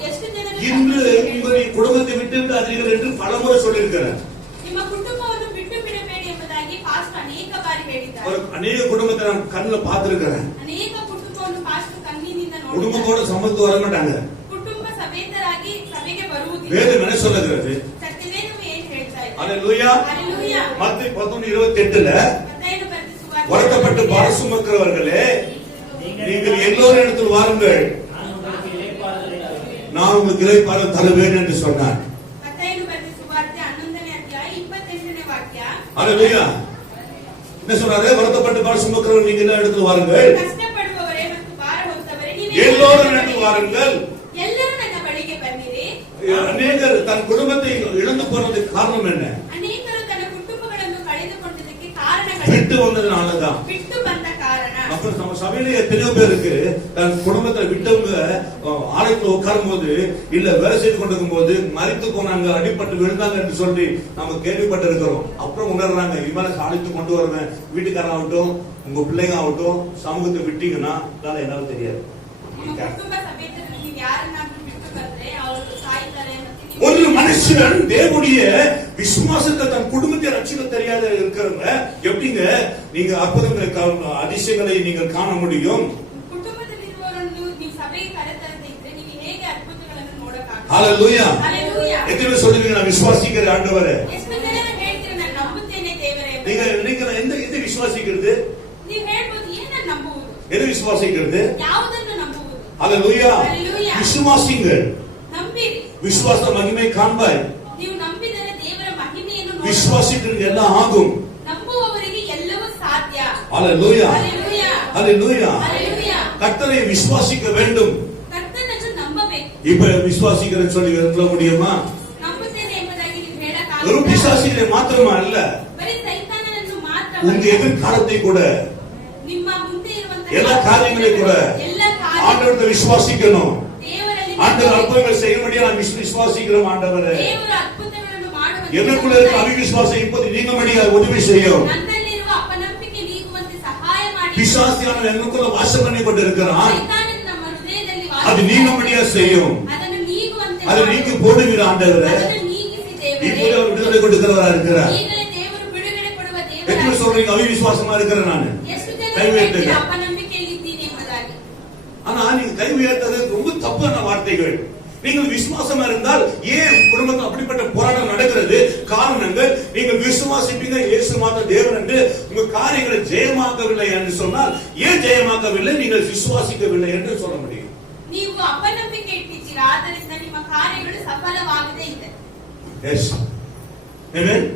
ಎಷ್ಟು ಜನರು இன்று உங்களுடைய குடும்பத்தை விட்டு விடாதீர்கள் என்று பலமுறை சொல்லியிருக்கிறேன். ನಿಮ್ಮ ಕುಟುಂಬವನ್ನು ಬಿಟ್ಟು ಬಿಡಬೇಡಿ ಎಂಬುದಾಗಿ ಪಾಸ್ಟರ್ ಅನೇಕ ಬಾರಿ ಹೇಳಿದ್ದಾರೆ. அநேக குடும்பத்தை நான் கண்ணுல பார்த்திருக்கிறேன். ಅನೇಕ ಕುಟುಂಬವನ್ನು ಪಾಸ್ಟರ್ ಕಣ್ಣಿನಿಂದ ನೋಡಿದ್ದಾರೆ. குடும்பத்தோட சமத்து வர மாட்டாங்க. ಕುಟುಂಬ ಸಮೇತರಾಗಿ ಸಭೆಗೆ ಬರುವುದಿಲ್ಲ. வேதம் என்ன சொல்லுகிறது? ಸತ್ಯವೇದವು ಏನು ಹೇಳ್ತಾ ಇದೆ? அல்லேலூயா. ಹalleluya. மத்தேயு 11:28ல ಮತ್ತಾಯನು ಬರೆದ ಸುವಾರ್ತೆ, வருத்தப்பட்டு பாரம் சுமக்கிறவர்களே, நீங்கள் எல்லோரும் இடத்தில் வாருங்கள், நான் உங்களுக்கு இளைப்பாறுதல் தருவேன் என்று சொன்னார். ಮತ್ತಾಯನು ಬರೆದ ಸುವಾರ್ತೆ 11ನೇ ಅಧ್ಯಾಯ 28ನೇ ವಾಕ್ಯ. அல்லேலூயா. என்ன சொல்றாரு? வருத்தப்பட்டு பாரம் சுமக்கிறவர்கள் நீங்கள் எல்லா இடத்தில் வாருங்கள், ಕಷ್ಟಪಡುವವರೇ ಮತ್ತು ಭಾರ ಹೊತ್ತವರೇ ನೀವು எல்லோரும் இடத்தில் வாருங்கள். ಎಲ್ಲರೂ ನನ್ನ ಬಳಿಗೆ ಬನ್ನಿರಿ. அநேகர் தன் குடும்பத்தை இழந்து போனதுக்கு காரணம் என்ன? ಅನೇಕರು ತನ್ನ ಕುಟುಂಬಗಳನ್ನು ಕಳೆದುಕೊಂಡದಕ್ಕೆ ಕಾರಣಗಳು விட்டு வந்ததுனாலதான். ಬಿಟ್ಟು ಬಂದ ಕಾರಣ. அப்புறம் நம்ம சபையில எத்தனையோ பேருக்கு தன் குடும்பத்தை விட்டவங்க ஆலயத்தில் உட்காரும் போது இல்ல வேலை செய்து கொண்டிருக்கும் போது மறித்து போனாங்க, அடிபட்டு விழுந்தாங்க என்று சொல்லி நம்ம கேள்விப்பட்டு இருக்கிறோம். அப்புறம் உணர்றாங்க, இவனை சாலித்து கொண்டு வருவேன், வீட்டுக்காரன் ஆகட்டும் உங்க பிள்ளைங்க ஆகட்டும் சமூகத்தை விட்டீங்கன்னா என்னால தெரியாது. ನಿಮ್ಮ ಕುಟುಂಬ ಸಮೇತರಲ್ಲಿ ನೀವು ಯಾರನ್ನಾದ್ರೂ ಬಿಟ್ಟು ಬಂದ್ರೆ ಅವರು ಸಾಯ್ತಾರೆ. ಮತ್ತೆ ஒரு மனுஷன் தேவனுடைய விசுவாசத்தை தன் குடும்பத்தை ரட்சிக்க தெரியாத இருக்கிறவங்க எப்படிங்க நீங்க அற்புதங்களை அதிசயங்களை நீங்கள் காண முடியும்? ಕುಟುಂಬದಲ್ಲಿರುವವರನ್ನು ನೀವು ಸಭೆಗೆ ಕರೆತರದೇ ಇದ್ರೆ ನೀವು ಹೇಗೆ ಅದ್ಭುತಗಳನ್ನು ನೋಡಕ್ಕಾಗುತ್ತೆ? ஹalleluya. ಹalleluya. எத்தனை சொல்லுவீங்க நான் விசுவாசிக்கிறேன் ஆண்டவரே? ಎಷ್ಟು ಜನರು ಹೇಳ್ತೀರಾ ನಾನು ನಂಬುತ್ತೇನೆ ದೇವರೇ? நீங்க நினைக்கிற எந்த விசுவாசிக்கிறது? ನೀವು ಹೇಳ್ಬೋದು ಏನನ್ನು ನಂಬುವುದು? எது விசுவாசிக்கிறது? ಯಾವುದನ್ನು ನಂಬುವುದು? ஹalleluya. ஹalleluya. விசுவாசிங்கள். ನಂಬಿರಿ. விசுவாச மகிமை காண்பாய். ನೀವು ನಂಬಿದರೆ ದೇವರ ಮಹಿಮೆಯನ್ನು ನೋಡಬಹುದು. விசுவாசிக்கிறது எல்லாம் ஆகும். ನಂಬುವವರಿಗೆ ಎಲ್ಲವೂ ಸಾಧ್ಯ. ஹalleluya. ஹalleluya. ஹalleluya. ஹalleluya. கர்த்தரை விசுவாசிக்க வேண்டும். ಕರ್ತನನ್ನು ನಂಬಬೇಕು. இப்ப விசுவாசிக்கிறேன்னு சொல்லி சொல்ல முடியுமா? ನಂಬುತ್ತೇನೆ ಎಂಬುದಾಗಿ ನೀವು ಹೇಳಕ್ಕಾಗಲ್ಲ. வெறும் விசுவாசிகளை மாத்திரமா அல்ல, ಬರೀ ಸೈತಾನನನ್ನು ಮಾತ್ರ உங்க எதிர்காலத்தை கூட ನಿಮ್ಮ ಮುಂದೆ ಇರುವಂತಹ எல்லா காரியங்களையும் கூட ಎಲ್ಲ ಕಾರ್ಯ ஆண்டவரை விசுவாசிக்கணும். ದೇವರಲ್ಲಿ ஆண்டவர் அற்புதங்கள் செய்யும்படியா நான் விசுவாசிக்கிறோம் ஆண்டவரே. ದೇವರ ಅದ್ಭುತಗಳನ್ನು ಮಾಡುವಂತೆ எனக்குள்ள இருக்க அவிசுவாசம் இப்போது நீங்கும்படியா உதவி செய்யும். ನನ್ನಲ್ಲಿರುವ ಅಪನಂಬಿಕೆ ನೀಗುವಂತೆ ಸಹಾಯ ಮಾಡಿ. பிசாசியானவன் எனக்குள்ள வாசம் பண்ணி கொண்டிருக்கிறான், ಸೈತಾನನು ನಮ್ಮ ಹೃದಯದಲ್ಲಿ அது நீங்கும்படியா செய்யும். ಅದನ್ನು ನೀಗುವಂತೆ அது நீக்கி போடுகிற ஆண்டவரே. ಅದನ್ನು ನೀಗಿಸಿ ದೇವರೇ. இப்போது அவர் விடுதலை கொடுக்கிறவரா இருக்கிறார். ಈಗಲೇ ದೇವರು ಬಿಡುಗಡೆ ಕೊಡುವ எப்படி ದೇವರಾಗಿ. சொல்றீங்க அவிசுவாசமா இருக்கிறேன் நான்? ಎಷ್ಟು ಕೈ ಜನರು ಉಯರ್த்துங்க. ಹೇಳ್ತೀರಾ ಅಪನಂಬಿಕೆಯಲ್ಲಿ ಇದ್ದೀನಿ ಎಂಬುದಾಗಿ? ஆனா நீங்க கை உயர்த்தது ரொம்ப தப்பான வார்த்தைகள். நீங்கள் விசுவாசமா இருந்தால் ஏன் குடும்பத்தில் அப்படிப்பட்ட போராட்டம் நடக்கிறது? காரணங்கள் நீங்கள் விசுவாசிப்பீங்க இயேசு மாத்திரம் தேவன் என்று உங்க காரியங்களை ஜெயமாக்கவில்லை என்று சொன்னால் ஏன் ஜெயமாக்கவில்லை? நீங்கள் விசுவாசிக்கவில்லை என்று சொல்ல முடியும். ನೀವು ಅಪನಂಬಿಕೆ ಇಟ್ಟಿದ್ದೀರಾ, ಆದ್ದರಿಂದ ನಿಮ್ಮ ಕಾರ್ಯಗಳು ಸಫಲವಾಗದೇ ಇದೆ. எஸ் ஆமென்.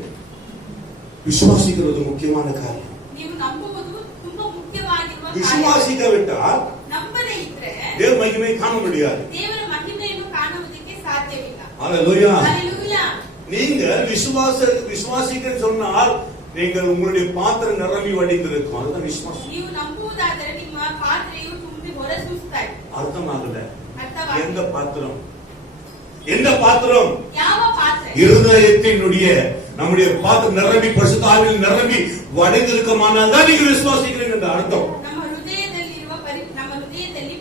விசுவாசிக்கிறது முக்கியமான காரியம். ನೀವು ನಂಬುವುದು ತುಂಬಾ ಮುಖ್ಯವಾಗಿರುವ ಕಾರ್ಯ. விசுவாசிக்கவிட்டால் ನಂಬದೇ ಇದ್ರೆ தேவ மகிமை காண முடியாது. ದೇವರ ಮಹಿಮೆಯನ್ನು ಕಾಣುವುದಕ್ಕೆ ಸಾಧ್ಯವಿಲ್ಲ. ஹalleluya. ஹalleluya. நீங்க விசுவாசிக்க சொன்னால் நீங்கள் உங்களுடைய பாத்திரம் நிரம்பி வடிந்திருக்கும். அதுதான் விசுவாசம். ನೀವು ನಂಬುವುದಾದರೆ ನಿಮ್ಮ ಪಾತ್ರೆಯು ತುಂಬಿ ಹೊರಸೂಸ್ತಾ ಇದೆ. அர்த்தமாகல. ಅರ್ಥವಾಗಿದೆ? எந்த பாத்திரம்? எந்த பாத்திரம்? ಯಾವ ಪಾತ್ರೆ? இருதயத்தினுடைய நம்முடைய பாத்திரம் நிரம்பி பரிசுத்த ஆவியில் நிரம்பி வடிந்திருக்குமானால் தான் நீங்க விசுவாசிக்கிறீங்க என்ற அர்த்தம். ನಮ್ಮ ಹೃದಯದಲ್ಲಿ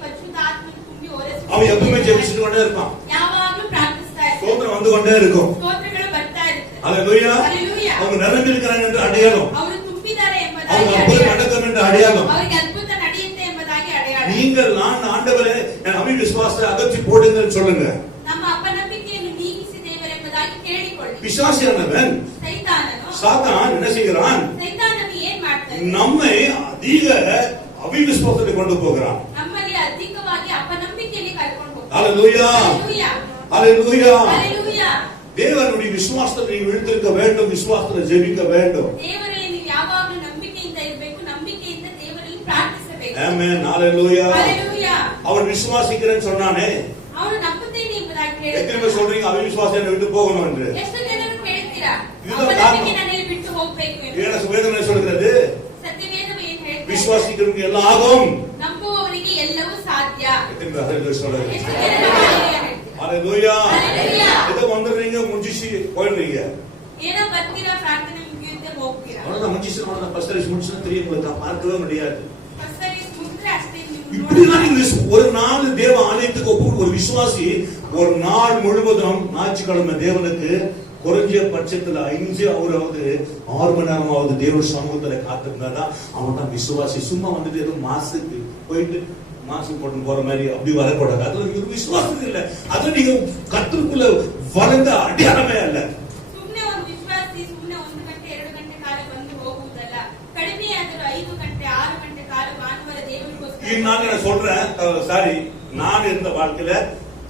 ಪರಿಶುದ್ಧ ಆತ್ಮನು ತುಂಬಿ ಹೊರಸೂಸ್ತಾ அவன் எப்பவுமே ஜெபிச்சுட்டு கொண்டே இருப்பான். ಯಾವಾಗಲೂ ಪ್ರಾರ್ಥಿಸ್ತಾ ಇರ್ತಾನೆ. ஸ்தோத்திரம் வந்து கொண்டே இருக்கும். ಸ್ತೋತ್ರಗಳು ಬರ್ತಾ ಇರುತ್ತೆ. ஹalleluya. ஹalleluya. அவங்க நிரம்பி இருக்கிறாங்க என்று அடையாளம். ಅವರು ತುಂಬಿದ್ದಾರೆ அவங்க ಎಂಬುದಾಗಿ அற்புதம் ಅடைಯಾಳ. நடக்கும் என்று அடையாளம். ಅವರಿಗೆ ಅದ್ಭುತ ನಡೆಯುತ್ತೆ ಎಂಬುದಾಗಿ ಅடைಯಾಳ. ஆண்டவரே என் அவிசுவாசத்தை அகற்றி போடுங்கன்னு சொல்லுங்க. ನಮ್ಮ ಅಪನಂಬಿಕೆಯನ್ನು ನೀಗಿಸಿ ದೇವರೆಂಬುದಾಗಿ ಕೇಳಿಕೊಳ್ಳಿ. பிசாசியானவன் சாத்தான் என்ன செய்கிறான்? ಸೈತಾನನು ಏನ್ ಮಾಡ್ತಾನೆ? நம்மை அதிக அவிசுவாசத்தை கொண்டு போகிறான். ನಮ್ಮಲ್ಲಿ ಅಧಿಕವಾಗಿ ಅಪನಂಬಿಕೆಯಲ್ಲಿ ಕರ್ಕೊಂಡು ಹೋಗ್ತಾನೆ. ஹalleluya ஹalleluya ஹalleluya ஹalleluya. தேவனுடைய விசுவாசத்தை நீ விழுந்திருக்க வேண்டும், விசுவாசத்தை ஜெபிக்க வேண்டும். ದೇವರಲ್ಲಿ ನೀವು ಯಾವಾಗಲೂ ನಂಬಿಕೆಯಿಂದ ಇರಬೇಕು, ನಂಬಿಕೆಯಿಂದ ದೇವರಲ್ಲಿ ಪ್ರಾರ್ಥಿಸಬೇಕು. ஆமென் ஹalleluya ஹalleluya. அவன் விசுவாசிக்கிறேன்னு சொன்னானே, ಅವನು ನಂಬುತ್ತೇನೆ ಎಂಬುದಾಗಿ எத்தனை ಹೇಳಿದ. பேர் சொல்றீங்க அவிசுவாசம் என்னை விட்டு போகணும் என்று? ಎಷ್ಟು ಜನರು ಹೇಳ್ತೀರಾ இதுதான் ಅಪನಂಬಿಕೆ காரணம். ನನ್ನಲ್ಲಿ ಬಿಟ್ಟು ಹೋಗ್ಬೇಕು ಎಂದು? ஏன்னா வேதனை சொல்கிறது, ಸತ್ಯವೇದವು ಏನ್ ಹೇಳ್ತದೆ? விசுவாசிக்கிறவங்க எல்லாம் ஆகும். ನಂಬುವವರಿಗೆ ಎಲ್ಲವೂ ಸಾಧ್ಯ. எத்தனை பேர் ஹalleluya சொல்றது? ಎಷ್ಟು ಜನರು ಹಲ್ಲೆಲೂಯಾ ಹೇಳ್ತೀರಾ? ஹalleluya ஹalleluya. ஏதோ வந்துடுறீங்க, முடிஞ்சிச்சு போயிடுறீங்க. ಏನೋ ಬರ್ತೀರಾ, ಪ್ರಾರ್ಥನೆ ಮುಗಿಯುತ್ತೆ, ಹೋಗ್ತೀರಾ. அவ்வளவுதான் முடிஞ்சிச்சு, அவ்வளவுதான் ஃபர்ஸ்ட் சர்வீஸ் முடிச்சுனா தெரியும், பார்க்கவே முடியாது. ಫಸ್ಟ್ ಸರ್ವಿಸ್ ಮುಗಿದ್ರೆ ಅಷ್ಟೇ ನೀವು இப்படிதான் நீங்க ஒரு நாள் தேவ ஆலயத்துக்கு ஒப்பு ஒரு விசுவாசி ஒரு நாள் முழுவதும் ஞாயிற்றுக்கிழமை தேவனுக்கு குறைஞ்ச பட்சத்துல 6 மணி நேரமாவது தேவ சமூகத்துல காத்திருந்தாதான் அவன் தான் விசுவாசி. சும்மா வந்துட்டு ஏதோ மாசுக்கு போயிட்டு மாசு போட்டு போற மாதிரி அப்படி வரக்கூடாது. அது ஒரு விசுவாசம் இல்ல, அது நீங்க கர்த்தருக்குள்ள வளர்ந்த அடையாளமே அல்ல. ಸುಮ್ಮನೆ ಒಂದು ವಿಶ್ವಾಸಿ ಸುಮ್ಮನೆ 1 ಗಂಟೆ 2 ಗಂಟೆ ಕಾಲ ಬಂದು ಹೋಗುವುದಲ್ಲ. ಕಡಿಮೆ ಆದರೂ 5 ಗಂಟೆ 6 ಗಂಟೆ ಕಾಲ ಭಾನುವಾರ ದೇವರಿಗೋಸ್ಕರ. நான் சொல்றேன், சாரி, நான் இருந்த வாழ்க்கையில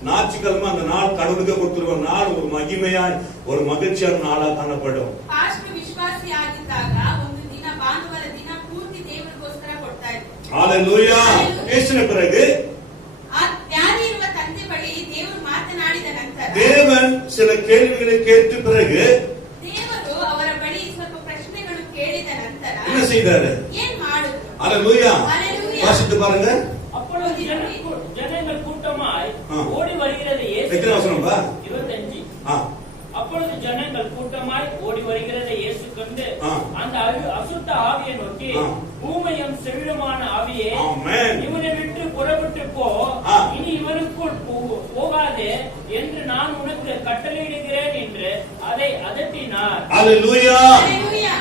ஞாயிற்றுக்கிழமை அந்த நாள் கடவுளுக்கு கொடுத்துருவ நாள் ஒரு மகிமையாய் ஒரு மகிழ்ச்சியான நாளா காணப்படும். ಪಾಸ್ಟರ್ ವಿಶ್ವಾಸಿ ಆಗಿದ್ದಾಗ ಒಂದು ದಿನ ಭಾನುವಾರ ದಿನ ಪೂರ್ತಿ ದೇವರಿಗೋಸ್ಕರ ಕೊಡ್ತಾ ಇದ್ರು. ஹalleluya பேசின பிறகு ಆ ಜ್ಞಾನಿ ಇರುವ ತಂದೆ ಬಳಿ ದೇವರು ಮಾತನಾಡಿದ ನಂತರ தேவன் சில கேள்விகளை கேட்ட பிறகு ದೇವರು ಅವರ ಬಳಿ ಸ್ವಲ್ಪ ಪ್ರಶ್ನೆಗಳು ಕೇಳಿದ ನಂತರ என்ன செய்தாரு? ಏನ್ ಮಾಡಿದ್ರು? ஹalleluya ஹalleluya. வாசித்து பாருங்க. அப்பொழுது ஜனங்கள் கூட்டமாய் ஓடி வருகிறது இயேசு. எத்தனை வசனம்பா? 25. ஆ. அப்பொழுது ஜனங்கள் கூட்டமாய் ஓடி வருகிறதை இயேசு கண்டு அந்த அசுத்த ஆவியை நோக்கி, ஊமையும் செவிடுமான ஆவியே, ஆமென், இவனை விட்டு புறப்பட்டு போ, இனி இவனுக்குள் போகாதே என்று நான் உனக்கு கட்டளையிடுகிறேன் என்று அதை அதட்டினார். ஹalleluya ஹalleluya.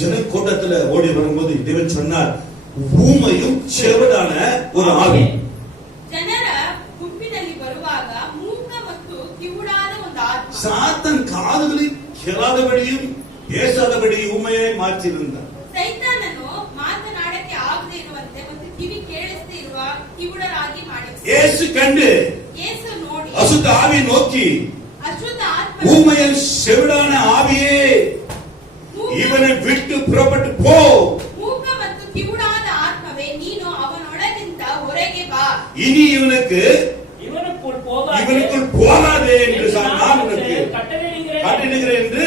ஜன கூட்டத்துல ஓடி வரும்போது தேவன் சொன்னார், ஊமையும் செவிடான ஒரு ஆவி. ಜನರ ಗುಂಪಿನಲ್ಲಿ ಬರುವಾಗ ಮೂಕ ಮತ್ತು ಕಿವುಡಾದ ಒಂದು ಆತ್ಮ. சாத்தன் காதுகளை கேளாதபடியும் பேசாதபடியும் ஊமையை மாற்றியிருந்தார். ಸೈತಾನನು ಮಾತನಾಡಕ್ಕೆ ಆಗದೆ ಇರುವಂತೆ ಮತ್ತು ಕಿವಿ ಕೇಳಿಸದೆ ಇರುವ ಕಿವುಡರಾಗಿ ಮಾಡಿದ. இயேசு கண்டு ಯೇಸು ನೋಡಿ அசுத்த ஆவி நோக்கி, ಅಶುದ್ಧ ಆತ್ಮ, ஊமையில் செவிடான ஆவியே, இவனை விட்டு புறப்பட்டு போ. ಮೂಕ ಮತ್ತು ಕಿವುಡಾದ ಆತ್ಮವೇ, ನೀನು ಅವನೊಳಗಿಂದ ಹೊರಗೆ ಬಾ. இனி இவனுக்குள் இவனுக்குள் போகாதே என்று நான் உனக்கு கட்டளையிடுகிறேன் என்று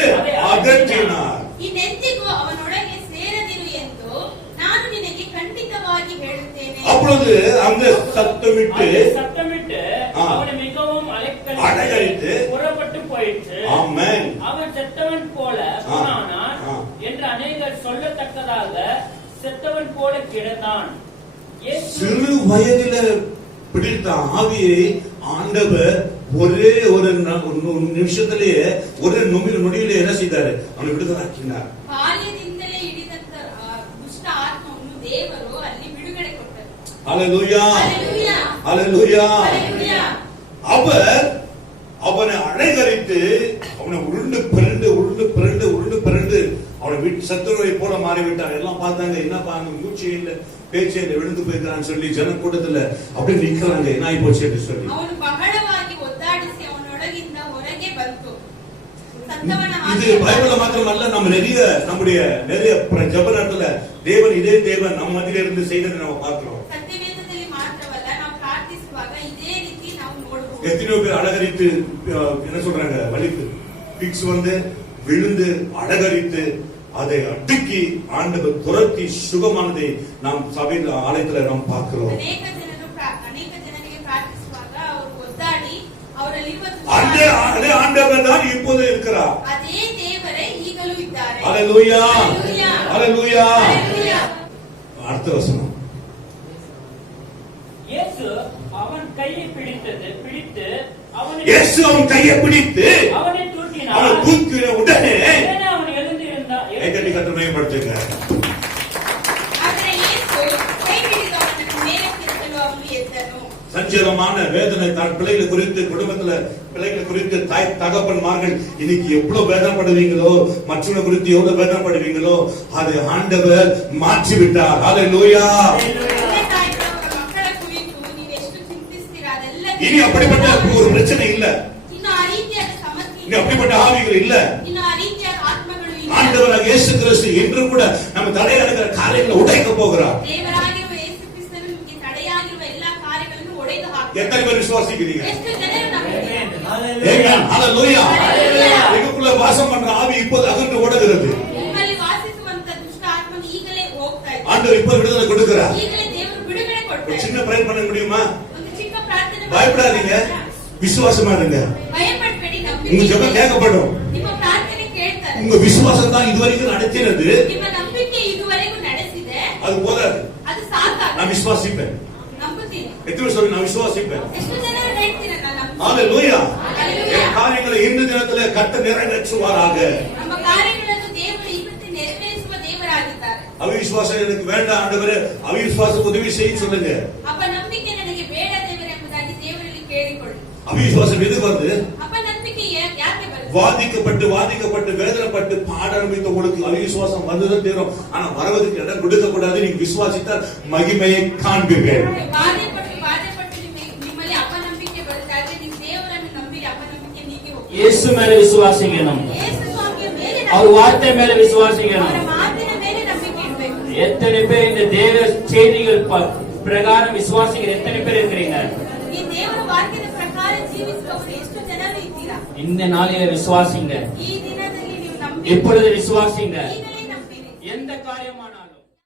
அகற்றினார். ಇನ್ನೆಂದಿಗೂ ಅವನೊಳಗೆ ಸೇರದಿರು ಎಂದು ನಾನು ನಿನಗೆ ಖಂಡಿತವಾಗಿ ಹೇಳುತ್ತೇನೆ. அப்பொழுது அந்த சத்தமிட்டு அவனை மிகவும் அலைக்கழித்து புறப்பட்டு போயிற்று. ஆமென். அவன் செத்தவன் போல போனான் என்று அநேகர் சொல்லத்தக்கதாக செத்தவன் போல கிடந்தான். சிறு வயதில பிடித்த ஆவியை ஆண்டவர் ஒரே ஒரு நிமிஷத்திலேயே ஒரு நொடியிலே என்ன செய்தாரு? அவனை விடுதலாக்கினார். ಬಾಲ್ಯದಿಂದಲೇ ಹಿಡಿದಂತ ದುಷ್ಟ ಆತ್ಮವನ್ನು ದೇವರು ಅಲ್ಲಿ ಬಿಡುಗಡೆ ಕೊಟ್ಟರು. ஹalleluya ஹalleluya ஹalleluya. ஹalleluya. அவர் அவனை அழைகரித்து அவனை உருண்டு பிறண்டு அவனை விட்டு சத்துருவை போல மாறிவிட்டார். எல்லாம் பார்த்தாங்க, என்ன பாருங்க, மூச்சே இல்ல, பேச்சே இல்ல, விழுந்து போயிருக்கான்னு சொல்லி ஜனக்கூட்டத்துல அப்படியே நிக்கிறாங்க, என்ன ஆகி போச்சு என்று சொல்லி. ಅವನು ಬಹಳವಾಗಿ ಒದ್ದಾಡಿಸಿ ಅವನೊಳಗಿಂದ ಹೊರಗೆ ಬಂತು. இது பைபிள்ல மாத்திரமல்ல, நம்முடைய நிறைய ஜெப நேரத்துல தேவன் இதே தேவன் நம்ம மத்தியில இருந்து செய்ததை நம்ம பார்க்கிறோம். ಸತ್ಯವೇದದಲ್ಲಿ ಮಾತ್ರವಲ್ಲ, ನಾವು ಪ್ರಾರ್ಥಿಸುವಾಗ ಇದೇ ರೀತಿ ನಾವು ನೋಡಬಹುದು. எத்தனையோ பேர் அழகரித்து என்ன சொல்றாங்க, வலிப்பு பிக்ஸ் வந்து விழுந்து அழகரித்து அதை அடுக்கி ஆண்டவர் துரத்தி சுகமானதை நாம் சபையில் ஆலயத்துல நாம் பார்க்கிறோம். ಅನೇಕ ಜನರಿಗೆ ಪ್ರಾರ್ಥಿಸುವಾಗ ಅವರು ಒದ್ದಾಡಿ ಅವರಲ್ಲಿರುವ அதே ஆண்டவர் தான் இப்போது இருக்கிறார். ಅದೇ ದೇವರೇ ಈಗಲೂ ಇದ್ದಾರೆ. ஹalleluya ஹalleluya ஹalleluya. ஹalleluya. அடுத்த வசனம். இயேசு அவன் கையை பிடித்து அவன் கையை பிடித்து அவனை தூக்கினார். அவன் தூக்கின உடனே அவன் எழுந்திருந்தான். கட்டி கட்டமைப்படுத்துங்க. ಆದರೆ ಯೇಸು ಕೈ ಹಿಡಿದು ಅವನನ್ನು ಮೇಲಕ್ಕೆತ್ತಲು ಅವನು ಎದ್ದನು. தான் பிள்ளைகளை குறித்து குடும்பத்துல பிள்ளைகளை குறித்து தாய் தகப்பன்மார்கள் இன்னைக்கு எவ்வளவு வேதனைப்படுவீங்களோ, மற்றவங்களை குறித்து எவ்வளவு வேதனைப்படுவீங்களோ அதை ஆண்டவர் மாற்றி விட்டார். ஹalleluya. இனி அப்படிப்பட்ட ஒரு பிரச்சனை இல்ல, இனி அப்படிப்பட்ட ஆவிகள் இல்ல. ஆண்டவராக இயேசு கிறிஸ்து இன்று கூட நம்ம தடையா இருக்கிற காரியங்களை உடைக்க போகிறார். எத்தனை பேர் விசுவாசிக்கிறீங்க? ஆமென். ஹalleluya. எங்களுக்குள்ள வாசம் பண்ற ஆவி இப்போது அகன்று ஓடுகிறது. ஆண்டவர் இப்ப விடுதலை கொடுக்கிறார். ஒரு சின்ன பிரேயர் பண்ண முடியுமா? பயப்படாதீங்க, விசுவாசமா இருங்க. உங்க ஜெபம் கேட்கப்படும். உங்க விசுவாசம் தான் இதுவரைக்கும் நடத்தினது. அது போதாது. நான் விசுவாசிப்பேன். எத்தனை சொல்லி நான் விசுவாசிப்பேன். ஹalleluya. என் காரியங்களை இந்த தினத்திலே கர்த்தர் நிறைவேற்றுவாராக. அவிசுவாசம் எனக்கு வேண்டாம் ஆண்டவரே, அவிசுவாசம் உதவி செய்ய சொல்லுங்க. அவிசுவாசம் எது வருது? வாதிக்கப்பட்டு வேதனைப்பட்டு பாட ஆரம்பித்த உங்களுக்கு அவிசுவாசம் வந்ததும் தெரியும். ஆனா வரவதற்கு இடம் கொடுக்க கூடாது. நீங்க விசுவாசித்தால் மகிமையை காண்பீர்கள். இயேசு மேல விசுவாசிக்கணும், அவர் வார்த்தை மேல விசுவாசிக்கணும். எத்தனை பேர் இந்த தேவ செய்திகள் பிரகாரம் விசுவாசிக்கிற எத்தனை பேர் இருக்கிறீங்க? இந்த நாளில விசுவாசிங்க, இப்பொழுது விசுவாசிங்க. எந்த காரியமானாலும்